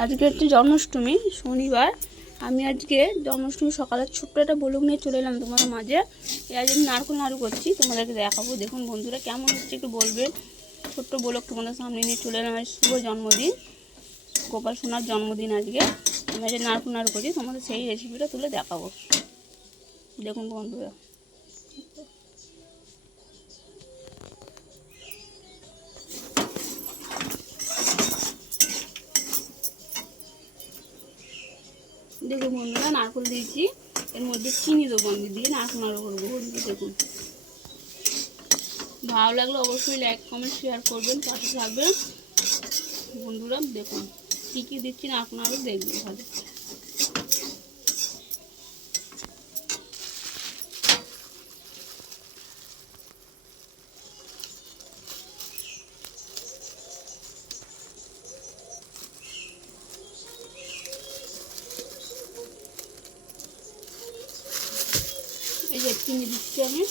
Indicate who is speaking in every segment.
Speaker 1: আজকে হচ্ছে জন্মাষ্টমী, শনিবার। আমি আজকে জন্মাষ্টমী সকালে ছোট্ট একটা বলুক নিয়ে চলে এলাম তোমাদের মাঝে। এই আজ আমি নারকল নাড়ু করছি, তোমাদেরকে দেখাবো। দেখুন বন্ধুরা কেমন হচ্ছে একটু বলবে ছোট্ট বলক তোমাদের সামনে নিয়ে চলে এলাম, আজ শুভ জন্মদিন। গোপাল সোনার জন্মদিন আজকে। আমি আজকে নারকল নাড়ু করছি, তোমাদের সেই রেসিপিটা তুলে দেখাবো। দেখুন বন্ধুরা। দেখুন বন্ধুরা, নারকল দিয়েছি। এর মধ্যে চিনি দেবো আমি, দিয়ে নারকল নাড়ু করব বন্ধু দেখুন। ভালো লাগলে অবশ্যই লাইক কমেন্ট শেয়ার করবেন, পাশে থাকবেন। বন্ধুরা দেখুন, কী কী দিচ্ছি নারকল নাড়ু দেখবেন তাহলে এই যে চিনি দিচ্ছি আমি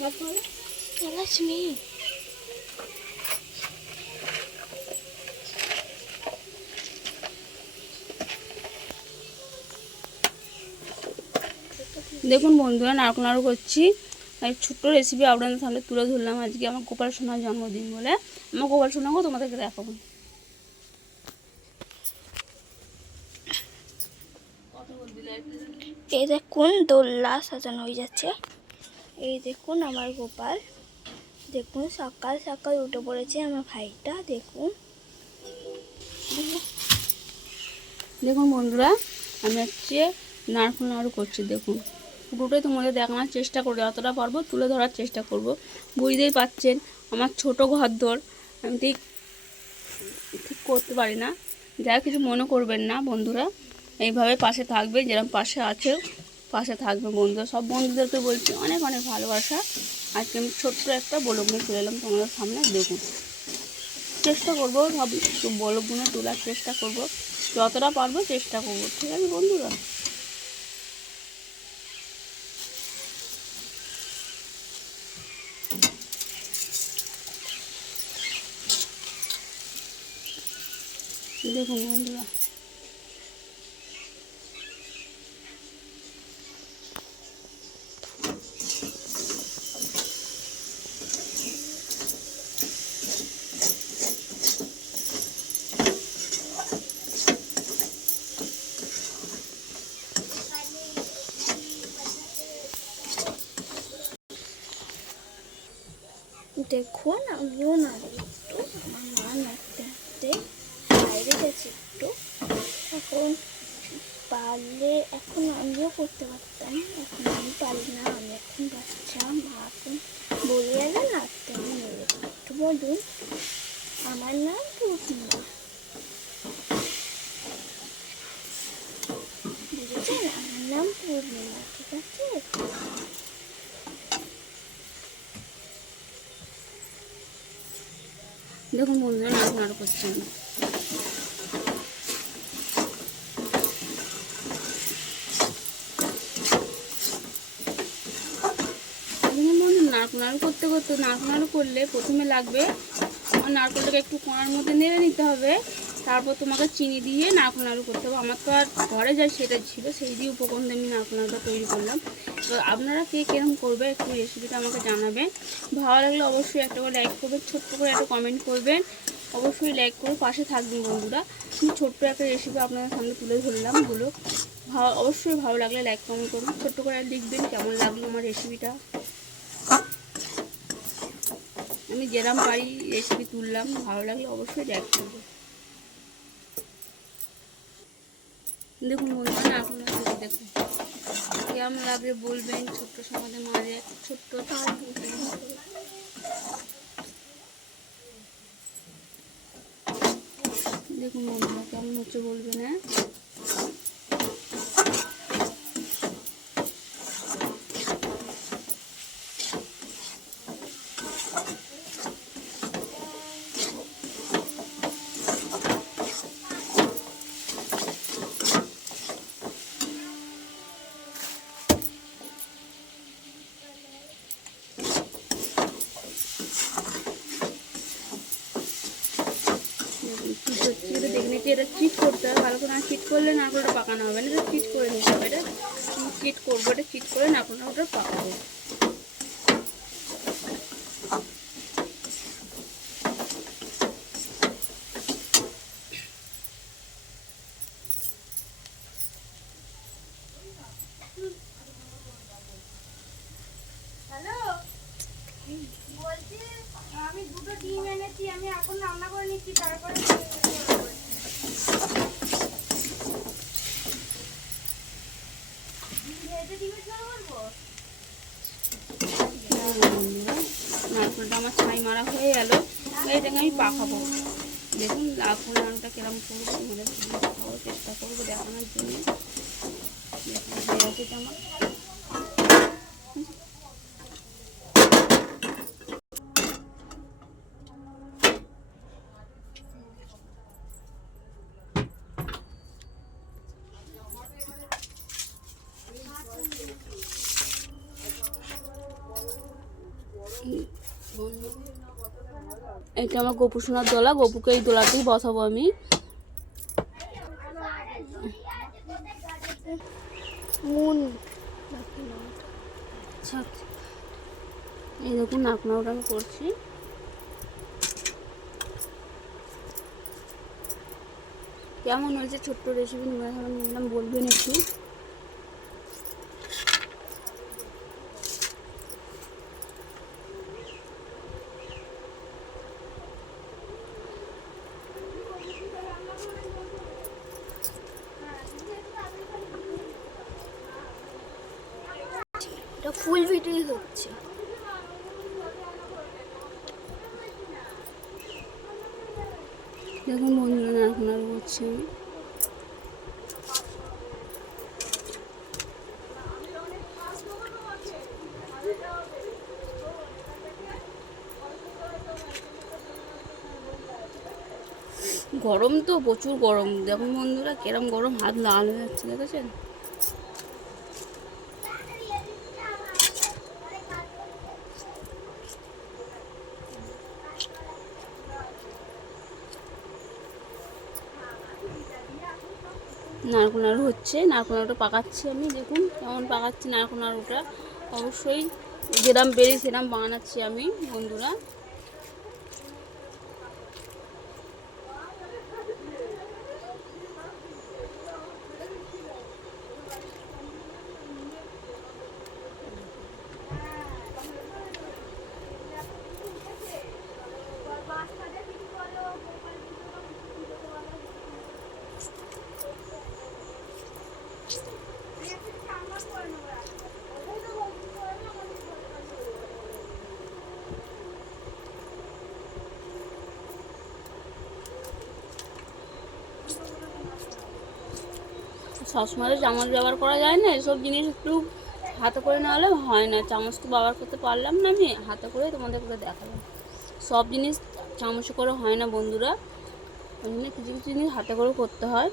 Speaker 1: তারপরে
Speaker 2: লক্ষ্মী
Speaker 1: দেখুন বন্ধুরা নারকল নাড়ু করছি। আর ছোট্ট রেসিপি আপনাদের সামনে তুলে ধরলাম। আজকে আমার গোপাল সোনার জন্মদিন বলে। আমার গোপাল সোনাকেও তোমাদেরকে দেখাবো।
Speaker 2: এই দেখুন দোল্লা সাজানো হয়ে যাচ্ছে। এই দেখুন আমার গোপাল। দেখুন, সকাল সকাল উঠে পড়েছে আমার ভাইটা, দেখুন।
Speaker 1: দেখুন বন্ধুরা, আমি হচ্ছে নারকল নাড়ু করছি, দেখুন। পুরোটাই তোমাদের দেখানোর চেষ্টা করব, যতটা পারব তুলে ধরার চেষ্টা করব। বুঝতেই পাচ্ছেন, আমার ছোট ঘর দর আমি ঠিক ঠিক করতে পারি না। যা কিছু মনে করবেন না বন্ধুরা। এইভাবে পাশে থাকবে, যেরকম পাশে আছে, পাশে থাকবে বন্ধুরা। সব বন্ধুদেরকে বলছি, অনেক অনেক ভালোবাসা। আজকে আমি ছোট্ট একটা বলক চলে এলাম তোমাদের সামনে দেখুন চেষ্টা করব সব বলকগুলো তোলার চেষ্টা করব। যতটা পারব চেষ্টা করব, ঠিক আছে বন্ধুরা? দেখুন বন্ধুরা
Speaker 2: দেখুন আমিও নাড়ি একটু আমার মা নাড়তে নাড়তে বাইরে গেছে একটু এখন পারলে এখন আমিও করতে পারতাম এখন আমি পারি না আমি এখন বাচ্চা মা এখন বলে গেলে নাড়তে আমি একটু বলুন আমার নাম পূর্ণিমা বুঝেছেন আমার নাম পূর্ণিমা ঠিক আছে
Speaker 1: দেখুন বন্ধুরা নাড়ু নাড়ু করছি আমি দেখুন বন্ধু নাড়ু নাড়ু করতে করতে নাড়ু নাড়ু করলে প্রথমে লাগবে। নারকলটাকে একটু কোনার মধ্যে নেড়ে নিতে হবে। তারপর তোমাকে চিনি দিয়ে নারকল নাড়ু করতে হবে। আমার তো আর ঘরে যাই সেটা ছিল, সেই দিয়ে উপকরণ আমি নারকল নাড়ুটা তৈরি করলাম। তো আপনারা কে কীরকম করবে একটু রেসিপিটা আমাকে জানাবেন। ভালো লাগলে অবশ্যই একটা করে লাইক করবেন, ছোট্ট করে একটা কমেন্ট করবেন। অবশ্যই লাইক করে পাশে থাকবেন বন্ধুরা। আমি ছোট্ট একটা রেসিপি আপনাদের সামনে তুলে ধরলামগুলো ভালো, অবশ্যই ভালো লাগলে লাইক কমেন্ট করবেন। ছোট্ট করে লিখবেন কেমন লাগল আমার রেসিপিটা আমি যেরম পারি রেসিপি তুললাম, ভালো লাগলে অবশ্যই লাইক করবেন। দেখুন বন্ধুরা আপনারা যদি দেখুন। কেমন লাগে বলবেন, ছোট্ট সমাজের মাঝে, ছোট্ট দেখুন বন্ধুরা, কেমন হচ্ছে বলবেন হ্যাঁ? চিট হচ্ছে এটা চিট করতে হবে ভালো করে না চিট করলে নারকোলটা পাকানো হবে না। এটা চিট করে নিতে হবে। এটা চিট করব, এটা চিট করে নারকোলটা ওটা পাকাবো।
Speaker 2: দুটো ডিম এনেছি, আমি এখন রান্না করে নিচ্ছি, তারপরে
Speaker 1: নারকোলটা আমার ছাই মারা হয়ে গেল। এইটাকে আমি পাকাবো। দেখুন, নারকোল নানটা কিরম করব চেষ্টা করব দেখানোর জন্য। আমার। এটা আমার গপু সোনার দোলা গপুকে এই দোলাতেই বসাবো আমি। আচ্ছা। এই দেখুন নাকনাওটা আমি করছি। কেমন হয়েছে ছোট্ট রেসিপি নিলাম বলবেন একটু।
Speaker 2: ফুল ভিডিও হচ্ছে।
Speaker 1: দেখুন বন্ধুরা নাকনাড়ু করছি আমি গরম তো, প্রচুর গরম। দেখুন বন্ধুরা, কিরম গরম, হাত লাল হয়ে যাচ্ছে, দেখেছেন? নারকোল নাড়ু হচ্ছে নারকোল নাড়ুটা পাকাচ্ছি আমি, দেখুন কেমন পাকাচ্ছি নারকোল নাড়ুটা অবশ্যই যেরাম বেরি সেরাম বানাচ্ছি আমি বন্ধুরা। সবসময় তো চামচ ব্যবহার করা যায় না, এসব জিনিস একটু হাতে করে না হলে হয় না। চামচ তো ব্যবহার করতে পারলাম না আমি, হাতে করে তোমাদের করে দেখালাম। সব জিনিস চামচ করে হয় না বন্ধুরা। ওই জন্য কিছু কিছু জিনিস হাতে করে করতে হয়।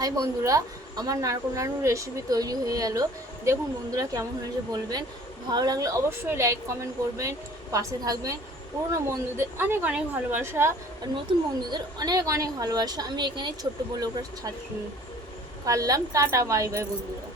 Speaker 1: হাই বন্ধুরা, আমার নারকোল নাড়ুর রেসিপি তৈরি হয়ে গেল। দেখুন বন্ধুরা কেমন হয়েছে বলবেন। ভালো লাগলে অবশ্যই লাইক কমেন্ট করবেন, পাশে থাকবেন। পুরনো বন্ধুদের অনেক অনেক ভালোবাসা, আর নতুন বন্ধুদের অনেক অনেক ভালোবাসা। আমি এখানে ছোট্ট বলে ওটা কাটলাম। টাটা বাই বাই বন্ধুরা।